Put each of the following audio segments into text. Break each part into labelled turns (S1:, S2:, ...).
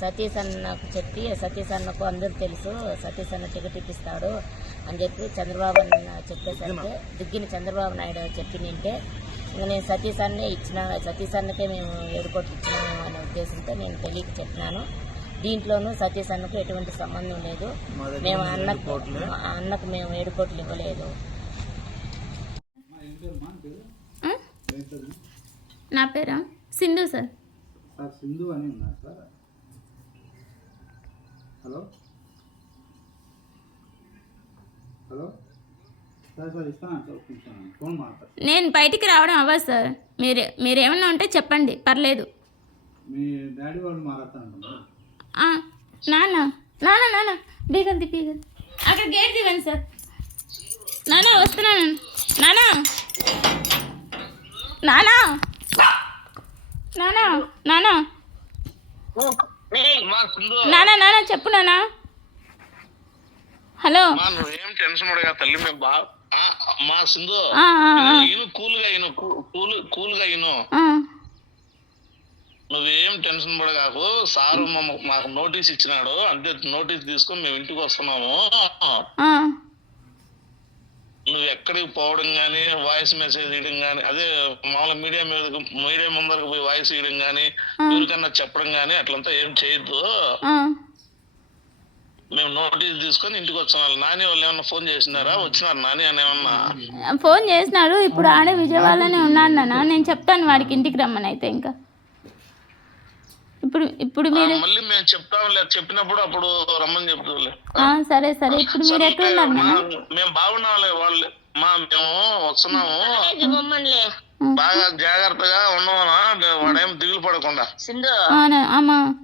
S1: సతీష్ అన్నకు చెప్పి సతీష్ అన్నకు అందరూ తెలుసు సతీష్ అన్న టికెట్ ఇప్పిస్తాడు అని చెప్పి చంద్రబాబు అన్న చెప్పేసరికి దిగ్గిన చంద్రబాబు నాయుడు చెప్పి నింటే ఇంకా నేను సతీష్ అన్నే ఇచ్చిన సతీష్ అన్నకే మేము ఇచ్చినాము అనే ఉద్దేశంతో నేను తెలియక చెప్పినాను. దీంట్లోనూ సతీష్ అన్నకు ఎటువంటి సంబంధం లేదు. మేము అన్నకు అన్నకు మేము ఏడు కోట్లు ఇవ్వలేదు?
S2: నా పేరా? సింధు సార్.
S3: సార్ సింధు అని ఉన్నారు సార్? హలో? హలో?
S2: నేను బయటికి రావడం అవ్వదు సార్. మీరు మీరు ఏమన్నా ఉంటే చెప్పండి. పర్లేదు.
S3: మీ డాడీ వాళ్ళు మాట్లాడుతున్నారు
S2: ఆ, నాన్న నాన్న నాన్న. బీగల్ది బీగల్. అక్కడ గేట్ దిగండి సార్. నాన్న వస్తున్నాను. నాన్న. నాన్న. నాన్న నాన్న.
S4: మా సింధు.
S2: నాన్న నాన్న చెప్పు నాన్న హలో.
S4: నువ్వేం టెన్షన్ పడగా తల్లి మేము బా ఆ, మా సింధు.
S2: ఆ, ఆ,
S4: ఇను కూల్గా ఇను కూల్ కూల్గా ఇను
S2: ఆ,
S4: నువ్వేం టెన్షన్ పడగాకు సారు మాకు నోటీస్ ఇచ్చినాడు అంతే నోటీస్ తీసుకొని మేము ఇంటికి వస్తున్నాము. నువ్వు ఎక్కడికి పోవడం గానీ వాయిస్ మెసేజ్ ఇవ్వడం గానీ అదే మామూలు మీడియా మీద మీడియా ముందరకు పోయి వాయిస్ ఇవ్వడం గానీ ఎవరికన్నా చెప్పడం గానీ అట్లంతా ఏం చేయొద్దు. మేము నోటీస్ తీసుకొని ఇంటికి వచ్చినారు నాని వాళ్ళు ఏమన్నా ఫోన్ చేసినారా? వచ్చినారు నాని అని ఏమన్నా?
S2: ఫోన్ చేసినాడు. ఇప్పుడు ఆడే విజయవాడలోనే ఉన్నాడు నాన్న. నేను చెప్తాను వాడికి ఇంటికి రమ్మని అయితే ఇంకా. ఇప్పుడు ఇప్పుడు మీరు
S4: మళ్ళీ మేము చెప్తాంలే చెప్పినప్పుడు అప్పుడు రమ్మని చెప్తాంలే.
S2: ఆ, సరే సరే. ఇప్పుడు మీరు ఎట్లున్నారు
S4: మేము బాగున్నాంలే వాళ్ళు. మా మేము వస్తున్నాము. బాగా జాగ్రత్తగా ఉండమనా? వాడేం దిగులు పడకుండా.
S1: సింధు.
S2: అమ్మా.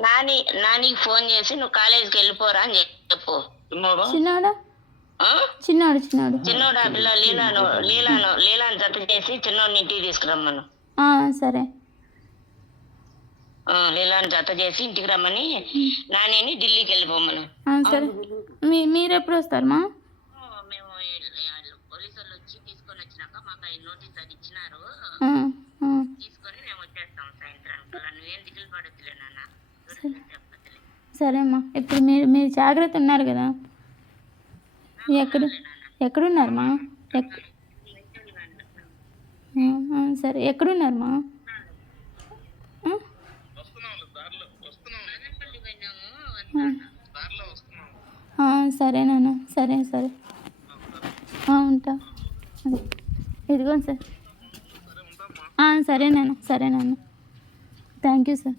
S1: నాని నానికి ఫోన్ చేసి నువ్వు కాలేజీకి వెళ్ళిపోరా అని చెప్పు.
S4: చిన్నోడు?
S2: చిన్నోడా?
S1: ఆ?
S2: చిన్నోడు చిన్నోడు.
S1: చిన్నోడు ఆ పిల్ల లీలాను లీలాను లీలాను జత చేసి చిన్నోడిని ఇంటికి తీసుకురమ్మను.
S2: ఆ, సరే.
S1: లీలాను జత చేసి ఇంటికి రమ్మని నానిని ఢిల్లీకి వెళ్ళిపోమను.
S2: సరే. మీ మీరు ఎప్పుడు వస్తారు మా?
S1: మేము పోలీసు వాళ్ళు వచ్చి తీసుకొని వచ్చినాక మాకు ఈ నోటీస్ అది ఇచ్చినారు. తీసుకొని మేము వచ్చేస్తాం సాయంత్రానికి. అలా నువ్వేం దిగులు పడొద్దులే నాన్న. చెప్పొద్దులే.
S2: సరే అమ్మా. ఇప్పుడు మీరు మీరు జాగ్రత్త ఉన్నారు కదా. ఎక్కడ ఎక్కడున్నారు మా? ఎక్- ఆ, ఆ, సరే. ఎక్కడున్నారు మా ఆ?
S4: వస్తున్నాం దారిలో వస్తున్నాం
S2: ఆ.
S4: దారిలో వస్తున్నాం
S2: ఆ, సరే నాన్న సరే సరే. ఉంటా. ఇదిగోండి సార్. సరే నాన్న సరే నాన్న. థ్యాంక్ యూ సార్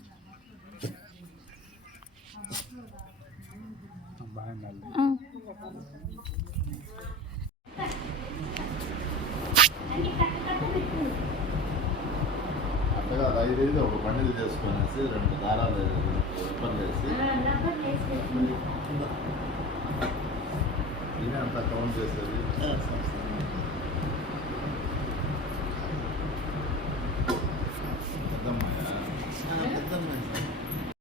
S5: ఇది ఒక బండిల్ చేసుకునేసి రెండు దారాలు ఉప్పర్లు వేసి.